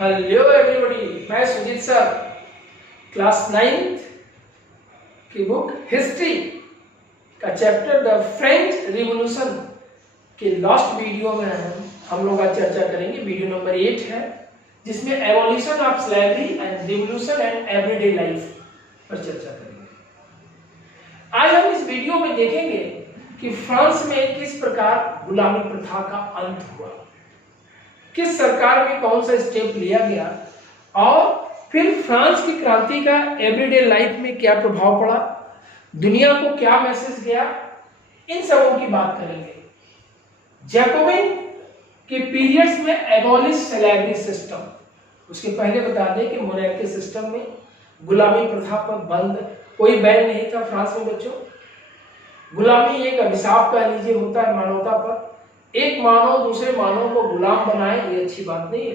Hello everybody, मैं Sujit sir class 9th की book history का चैप्टर द फ्रेंच रिवॉल्यूशन के लास्ट वीडियो में हम लोग आज चर्चा करेंगे। वीडियो नंबर 8 है, जिसमें evolution of slavery and revolution and everyday life पर चर्चा करेंगे। आज हम इस वीडियो में देखेंगे कि फ्रांस में किस प्रकार गुलामी प्रथा का अंत हुआ, किस सरकार में कौन सा स्टेप लिया गया और फिर फ्रांस की क्रांति का एवरीडे लाइफ में क्या प्रभाव पड़ा, दुनिया को क्या मैसेज गया, इन सबों की बात करेंगे। जैकोबिन के पीरियड्स में एबॉलिश स्लेवरी सिस्टम, उसके पहले बता दें कि मोनार्की सिस्टम में गुलामी प्रथा पर बंद कोई बैन नहीं था फ्रांस में। बच्चों, गुलामी एक अभिशाप कह लीजिए होता है मानवता पर। एक मानव दूसरे मानव को गुलाम बनाए, ये अच्छी बात नहीं है,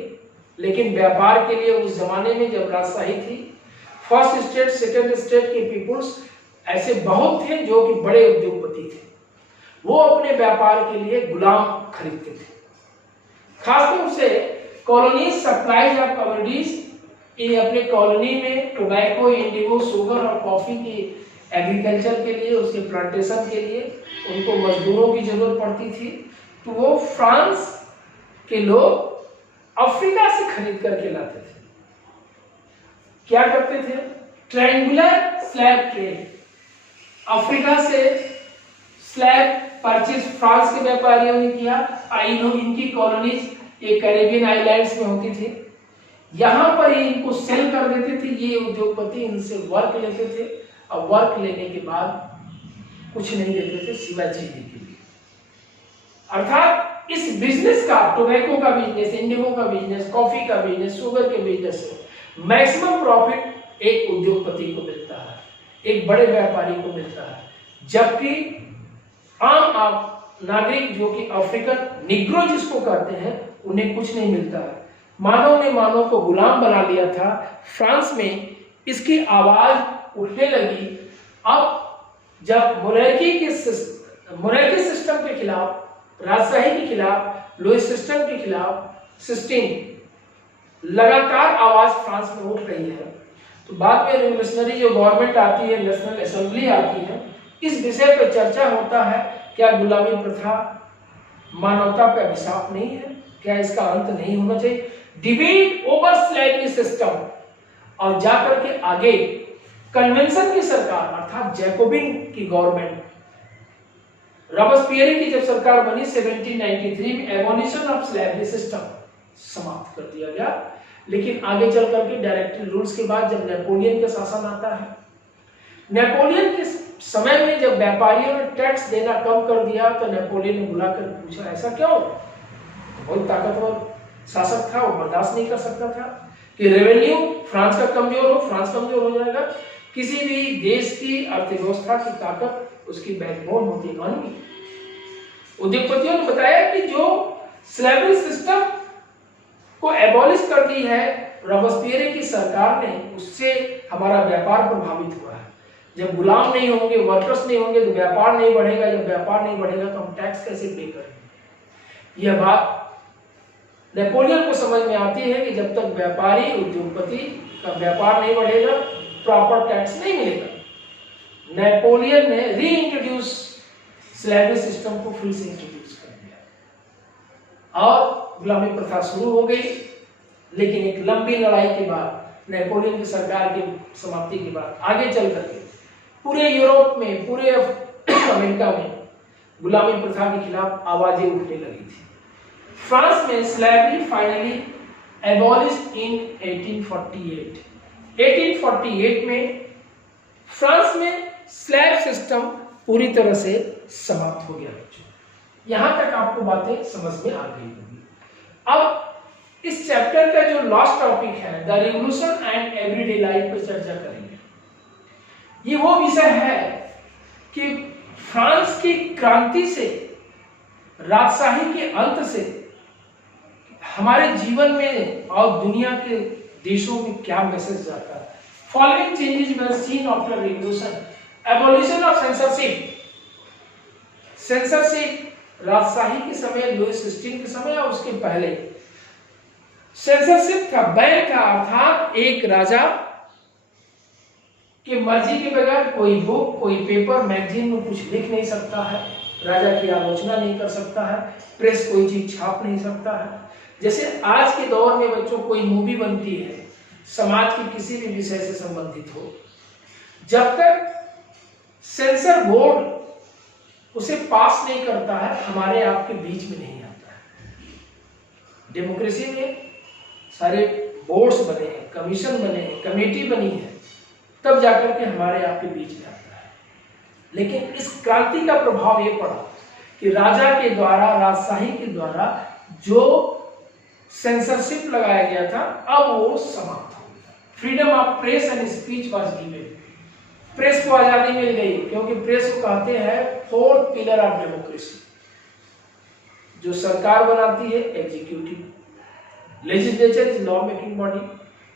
लेकिन व्यापार के लिए उस जमाने में जब राजशाही थी, फर्स्ट स्टेट सेकंड स्टेट के पीपुल्स ऐसे बहुत थे जो कि बड़े उद्योगपति थे। वो अपने व्यापार के लिए गुलाम खरीदते थे। खासतौर से कॉलोनी सप्लाई ऑफ कमोडिटीज, ये अपने कॉलोनी में टोबैको, इंडिगो, शुगर और कॉफी की एग्रीकल्चर के लिए, उसके प्लांटेशन के लिए उनको मजदूरों की जरूरत पड़ती थी, तो वो फ्रांस के लोग अफ्रीका से खरीद करके लाते थे। क्या करते थे? ट्रायंगुलर स्लैब ट्रेड, अफ्रीका से स्लैब परचेज फ्रांस के व्यापारियों ने किया। इनकी कॉलोनीज ये कैरेबियन आइलैंड्स में होती थी, यहां पर ये इनको सेल कर देते थे। ये उद्योगपति इनसे वर्क लेते थे और वर्क लेने के बाद कुछ नहीं देते थे सिवाय जीने के लिए। अर्थात इस बिजनेस का, टोबैको का बिजनेस, इंडिगो का बिजनेस, कॉफी का बिजनेस, शुगर के बिजनेस से मैक्सिमम प्रॉफिट एक उद्योगपति को मिलता है, एक बड़े व्यापारी को मिलता है, जबकि आम नागरिक जो कि अफ्रीकन निग्रो जिसको कहते हैं, उन्हें कुछ नहीं मिलता है। मानव ने मानव को गुलाम बना लिया था। फ्रांस में इसकी आवाज उठने लगी। अब जब मोनार्की सिस्टम के खिलाफ, राजशाही के खिलाफ, लुईस सिस्टम के खिलाफ सिस्टम लगातार आवाज फ्रांस में उठ रही है, तो बाद में रिवोल्यूशनरी जो गवर्नमेंट आती है, नेशनल असेंबली आती है, इस विषय पर चर्चा होता है, क्या गुलामी प्रथा मानवता पर अभिशाप नहीं है, क्या इसका अंत नहीं होना चाहिए। डिबेट ओवर स्लेवरी सिस्टम, और जाकर के आगे कन्वेंशन की सरकार अर्थात जैकोबिन की गवर्नमेंट, रॉबespierre की जब सरकार बनी 1793 में, एबॉलिशन ऑफ स्लेवरी सिस्टम समाप्त कर दिया गया। लेकिन आगे चल करके डायरेक्टरी रूल्स के बाद जब नेपोलियन का शासन आता है, नेपोलियन के समय में जब व्यापारियों ने टैक्स देना कम कर दिया, तो नेपोलियन ने बुलाकर पूछा ऐसा क्यों? बहुत ताकतवर शासक था, वो बर्दाश्त नहीं कर सकता था कि रेवेन्यू फ्रांस का कमजोर हो, फ्रांस कमजोर हो जाएगा। किसी भी देश की अर्थव्यवस्था की ताकत उसकी बैकबोन होती है इकोनॉमी। उद्योगपतियों ने बताया कि जो स्लेवरी सिस्टम को एबॉलिश कर दी है रॉबespierre की सरकार ने, उससे हमारा व्यापार प्रभावित हुआ है। जब गुलाम नहीं होंगे, वर्कर्स नहीं होंगे, तो व्यापार नहीं बढ़ेगा। जब व्यापार नहीं बढ़ेगा तो हम टैक्स कैसे पे करेंगे? यह बात नेपोलियन को समझ में आती है कि जब तक व्यापारी, उद्योगपति का व्यापार नहीं बढ़ेगा, प्रॉपर टैक्स नहीं मिलेगा। नेपोलियन ने री इंट्रोड्यूस स्लेवरी सिस्टम को फिर से इंट्रोड्यूस कर दिया और गुलामी प्रथा शुरू हो गई। लेकिन एक लंबी लड़ाई के बाद, नेपोलियन की सरकार की समाप्ति के बाद, आगे चल करके पूरे यूरोप में, पूरे अमेरिका में गुलामी प्रथा के खिलाफ आवाजें उठने लगी थी। फ्रांस में स्लेवरी फाइनली एबॉलिश्ड इन 1848। 1848 में फ्रांस में स्लेव सिस्टम पूरी तरह से समाप्त हो गया। यहां तक आपको बातें समझ में आ गई होगी। अब इस चैप्टर का जो लास्ट टॉपिक है, the revolution and everyday life पर चर्चा करेंगे। ये वो विषय है कि फ्रांस की क्रांति से, राजशाही के अंत से हमारे जीवन में और दुनिया के देशों में क्या मैसेज जाता है। Following changes were seen after revolution. Abolition of censorship, censorship राजशाही के समय, लुईस 16 के समय और उसके पहले सेंसरशिप था, बैन था, अर्थात एक राजा कि मर्जी के बगैर कोई बुक, कोई पेपर, मैगजीन में कुछ लिख नहीं सकता है, राजा की आलोचना नहीं कर सकता है, प्रेस कोई चीज छाप नहीं सकता है। जैसे आज के दौर में बच्चों कोई मूवी बनती है समाज के किसी भी विषय से संबंधित हो, जब तक सेंसर बोर्ड उसे पास नहीं करता है हमारे आपके बीच में नहीं आता है। डेमोक्रेसी में सारे बोर्ड्स बने हैं, कमीशन बने हैं, कमेटी बनी है, तब जाकर के हमारे आपके बीच में आता है। लेकिन इस क्रांति का प्रभाव ये पड़ा कि राजा के द्वारा, राजशाही के द्वारा जो सेंसरशिप लगाया गया था अब वो समाप्त हो गया। Freedom of press and speech was given. Press को आजादी मिल गई, क्योंकि प्रेस को कहते हैं फोर्थ पिलर ऑफ डेमोक्रेसी। जो सरकार बनाती है executive, legislature is law making body,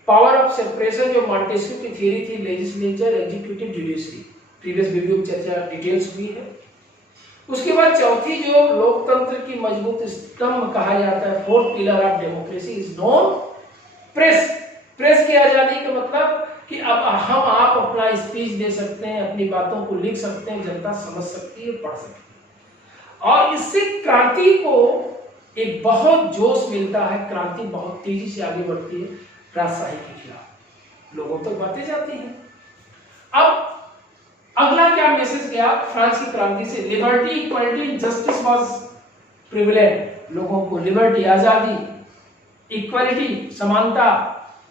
power of separation जो मॉन्टेस्क्यू की थ्योरी थी, legislature, executive, judiciary, previous video में चर्चा डिटेल्स हुई है। उसके बाद चौथी जो लोकतंत्र की मजबूत स्तंभ कहा जाता है, fourth pillar of democracy is known press. Press की आजादी का मतलब कि अब हम आप अपना स्पीच दे सकते हैं, अपनी बातों को लिख सकते हैं, जनता समझ सकती है, पढ़ सकती है। और इससे क्रांति को एक बहुत जोश मिलता है, क्रांति बहुत तेजी से आगे बढ़ती है राजशाही के खिलाफ, लोगों तक बातें जाती हैं। अब अगला क्या मैसेज गया फ्रांस की क्रांति से? Liberty, equality, justice was privilege. लोगों को लिबर्टी, आजादी, इक्वालिटी, समानता,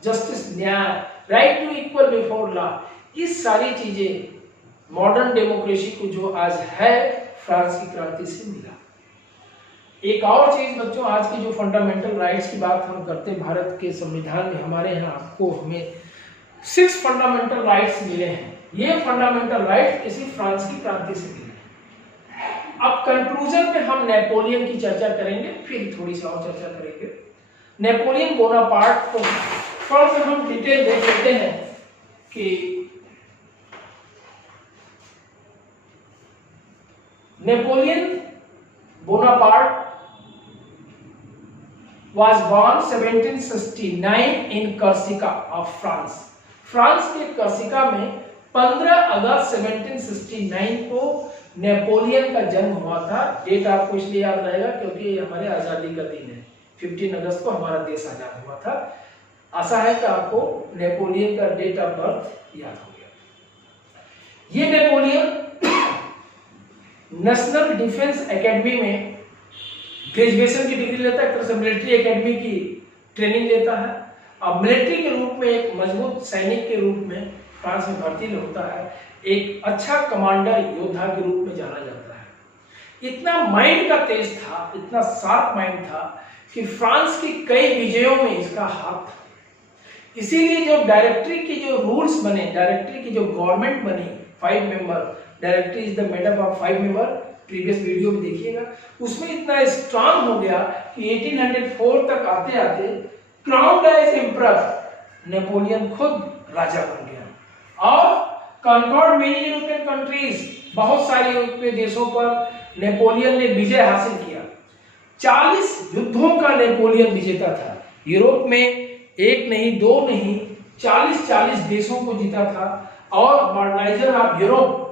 जस्टिस, न्याय, right to equal before law, इस सारी चीजें मॉडर्न डेमोक्रेसी को जो आज है फ्रांस की क्रांति से मिला। एक और चीज बच्चों, आज की जो फंडामेंटल राइट्स की बात हम करते हैं, भारत के संविधान में हमारे यहाँ आपको हमें 6 फंडामेंटल राइट्स मिले हैं। ये फंडामेंटल राइट किसी फ्रांस की क्रांति से मिले। अब कंक्लूजन में हम नेपोलियन की चर्चा करेंगे, फिर थोड़ी सी और चर्चा करेंगे। नेपोलियन बोनापार्ट को थोड़ा सा हम डिटेल देख लेते हैं कि Napoleon Bonaparte was born 1769 in Corsica of France। France के कर्सिका में 15 अगस्त 1769 को नेपोलियन का जन्म हुआ था। डेट आपको इसलिए याद रहेगा क्योंकि हमारे आजादी का दिन है, 15 अगस्त को हमारा देश आजाद हुआ था। आशा है कि आपको नेपोलियन का डेट ऑफ बर्थ याद हो गया। ये नेपोलियन नेशनल डिफेंस एकेडमी में ग्रेजुएशन की डिग्री लेता है, एक तरह से मिलिट्री एकेडमी की ट्रेनिंग लेता है। अब मिलिट्री के रूप में एक मजबूत सैनिक के रूप में फ्रांस में भर्ती होता है, एक अच्छा कमांडर, योद्धा के रूप में जाना जाता है। इतना माइंड का तेज था, इतना शार्प माइंड था कि फ्रांस की कई विजयों में इसका हाथ था। इसीलिए जो डायरेक्टरी की जो रूल्स बने, डायरेक्टरी की जो गवर्नमेंट बनी, 5 member, directory is the made up of 5 member, previous video में देखिएगा, उसमें इतना स्ट्रांग हो गया कि 1804 तक आते आते क्राउन्ड एज एम्परर, नेपोलियन खुद राजा बन गया और कॉन्कर्ड मेनी यूरोपियन कंट्रीज, बहुत सारे यूरोपीय देशों पर नेपोलियन ने विजय हासिल किया। 40 युद्धों का नेपोलियन विजेता था। यूरोप में एक नहीं, दो नहीं, 40 देशों को जीता था और मॉडर्नाइजर ऑफ यूरोप,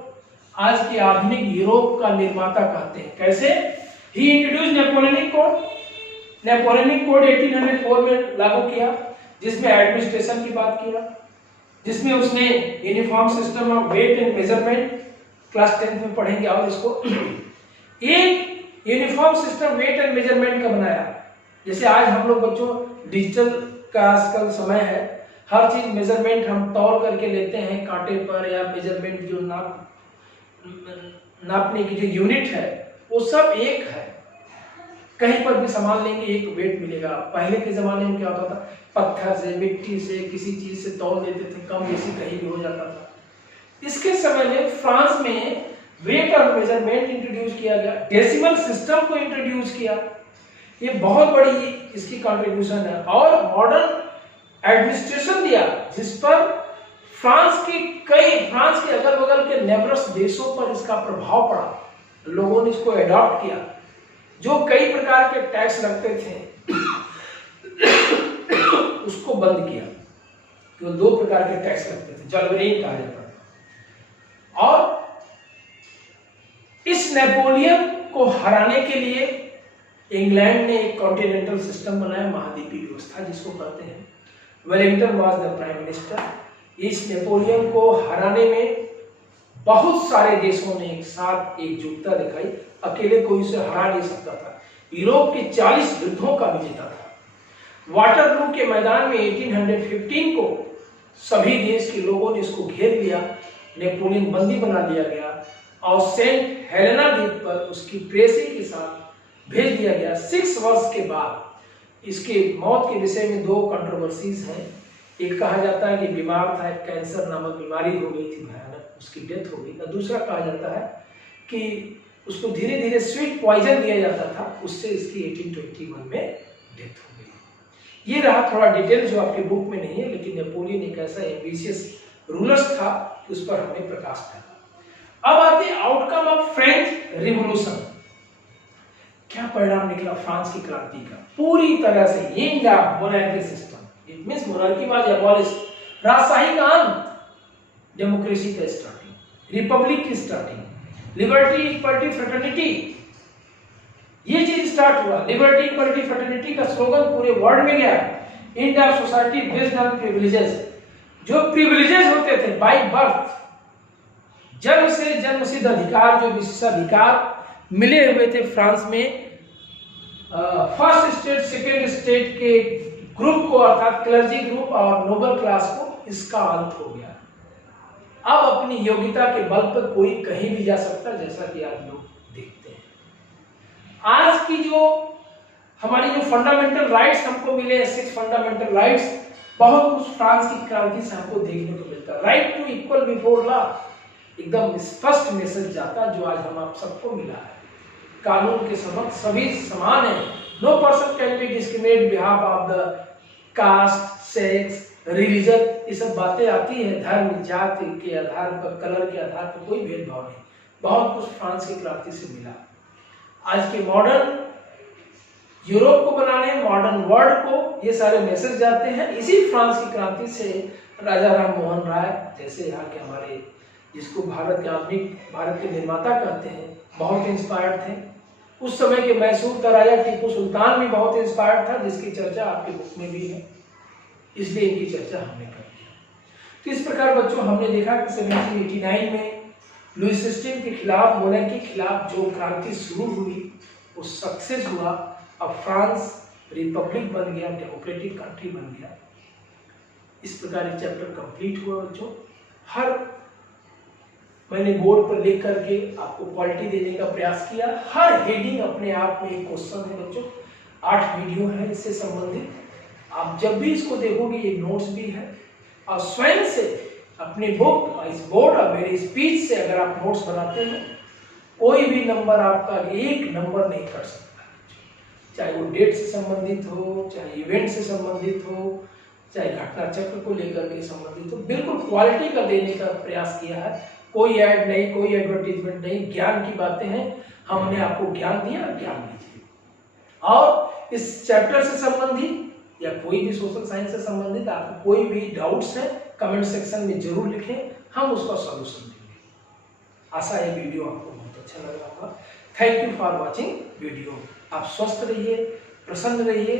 आज के आधुनिक यूरोप का निर्माता कहते हैं। कैसे? He introduce Napoleonic code. Napoleonic code 1804 में लागू किया, जिसमें एडमिनिस्ट्रेशन की बात किया, जिसमें उसने uniform system of weight and measurement, class 10 में पढ़ेंगे और इसको एक uniform system weight and measurement का बनाया। जैसे आज हम लोग बच्चों डिजिटल का आजकल समय है, हर चीज मेजरमेंट हम तौल करके लेते हैं कांटे पर, या मेजरमेंट जो नापने की जो यूनिट है वो सब एक है, कहीं पर भी सामान लेंगे एक वेट मिलेगा। पहले के जमाने में क्या होता था, पत्थर से, मिट्टी से, किसी चीज से तौल देते थे, कम बेसी कहीं भी हो जाता था। इसके समय में फ्रांस में वेट और मेजरमेंट इंट्रोड्यूस किया गया, डेसिमल सिस्टम को इंट्रोड्यूस किया। ये बहुत बड़ी इसकी कंट्रीब्यूशन है और मॉडर्न एडमिनिस्ट्रेशन दिया, जिस पर फ्रांस के अगल बगल के नेबर्स देशों पर इसका प्रभाव पड़ा। लोगों ने इसको अडॉप्ट किया। जो कई प्रकार के टैक्स लगते थे उसको बंद किया। केवल 2 प्रकार के टैक्स लगते थे, जलवरीन कहा जाता था। और इस नेपोलियन को हराने के लिए इंग्लैंड ने एक कॉन्टिनेंटल सिस्टम बनाया, महाद्वीपीय व्यवस्था जिसको कहते हैं। Wellington was the prime minister. इस नेपोलियन को हराने में बहुत सारे देशों ने एक साथ एकजुटता दिखाई, अकेले कोई उसे हरा नहीं सकता था। यूरोप के 40 युद्धों का विजेता था। वाटरलू के मैदान में 1815 को सभी देश के लोगों ने इसको घेर लिया, नेपोलियन बंदी बना लिया गया और सेंट हेलेना द्वीप पर उसकी प्रेसी के साथ भेज दिया गया। 6 वर्ष के बाद इसके मौत के विषय में 2 कंट्रोवर्सीज हैं। एक कहा जाता है कि बीमार था, एक कैंसर नामक बीमारी हो गई थी भयानक, उसकी डेथ हो गई। और दूसरा कहा जाता है कि उसको धीरे धीरे स्वीट पॉइजन दिया जाता था, उससे इसकी 1821 में डेथ हो गई। ये रहा थोड़ा डिटेल जो आपके बुक में नहीं है, लेकिन नेपोलियन एक ऐसा एम्बिशियस रूलर्स था कि उस पर हमने प्रकाश डाला। अब आते हैं आउटकम ऑफ फ्रेंच रिवॉल्यूशन। क्या परिणाम निकला फ्रांस की क्रांति का? पूरी तरह से end of monarchy system, it means monarchy was abolished, राजशाही का अंत, डेमोक्रेसी का स्टार्टिंग, रिपब्लिक की स्टार्टिंग, लिबर्टी इक्वालिटी फ्रेटर्निटी, ये चीज स्टार्ट हुआ। लिबर्टी इक्वालिटी फ्रेटर्निटी का स्लोगन पूरे वर्ल्ड में गया। End of society based on privileges, जो प्रिविलेजेस होते थे बाय बर्थ, जन्म से जन्मसिद्ध अधिकार, जो विशेषाधिकार मिले हुए थे फ्रांस में, फर्स्ट स्टेट सेकेंड स्टेट के ग्रुप को अर्थात क्लर्जी ग्रुप और नोबल क्लास को, इसका अंत हो गया। अब अपनी योग्यता के बल पर कोई कहीं भी जा सकता, जैसा कि आज लोग देखते हैं। आज की जो हमारी जो फंडामेंटल राइट्स हमको मिले, 6 फंडामेंटल राइट्स, बहुत कुछ फ्रांस की क्रांति से हमको देखने को मिलता। Right to equal before law, एकदम स्पष्ट मैसेज जाता जो आज हम आप सबको मिला है। कानून के समक्ष सभी समान है। No person can be discriminated behalf of the caste, sex, religion, ये सब बातें आती है। धर्म, जाति के आधार पर, कलर के आधार पर कोई भेदभाव नहीं। बहुत कुछ फ्रांस की क्रांति से मिला। आज के मॉडर्न यूरोप को बनाने, मॉडर्न वर्ल्ड को ये सारे मैसेज जाते हैं। इसी फ्रांस की क्रांति से राजा राम मोहन राय जैसे यहाँ के हमारे, जिसको भारत के आधुनिक भारत के निर्माता कहते हैं, बहुत इंस्पायर्ड थे। उस समय के मैसूर का राजा टीपू सुल्तान भी बहुत इंस्पायर्ड था, जिसकी चर्चा आपके बुक में भी है, इसलिए इनकी चर्चा हमने कर दी। तो इस प्रकार बच्चों हमने देखा कि 1789 में लुई 16 के खिलाफ, मोनार्की के खिलाफ जो क्रांति शुरू हुई वो सक्सेस हुआ। अब फ्रांस रिपब्लिक बन गया, डेमोक्रेटिक कंट्री बन गया। इस प्रकार ये चैप्टर कंप्लीट हुआ बच्चों। हर मैंने बोर्ड पर लिख करके आपको क्वालिटी देने का प्रयास किया। हर हेडिंग अपने आप में एक क्वेश्चन है बच्चों। 8 वीडियो है इससे संबंधित। आप जब भी इसको देखोगे ये नोट्स भी है, और स्वयं से अपनी बुक, इस बोर्ड और मेरी स्पीच से अगर आप नोट्स बनाते हैं, कोई भी नंबर आपका 1 नंबर नहीं कर सकता, चाहे वो डेट से संबंधित हो, चाहे इवेंट से संबंधित हो, चाहे घटना चक्र को लेकर के संबंधित हो। बिल्कुल क्वालिटी का देने का प्रयास किया है। कोई ऐड नहीं, कोई एडवर्टीजमेंट नहीं, ज्ञान की बातें हैं। हमने आपको ज्ञान दिया, ज्ञान दीजिए। और इस चैप्टर से संबंधित या कोई भी सोशल साइंस से संबंधित आपको कोई भी डाउट्स है, कमेंट सेक्शन में जरूर लिखें, हम उसका सॉल्यूशन देंगे। आशा है वीडियो आपको बहुत अच्छा लगा होगा। Thank you for watching video. आप स्वस्थ रहिए, प्रसन्न रहिए।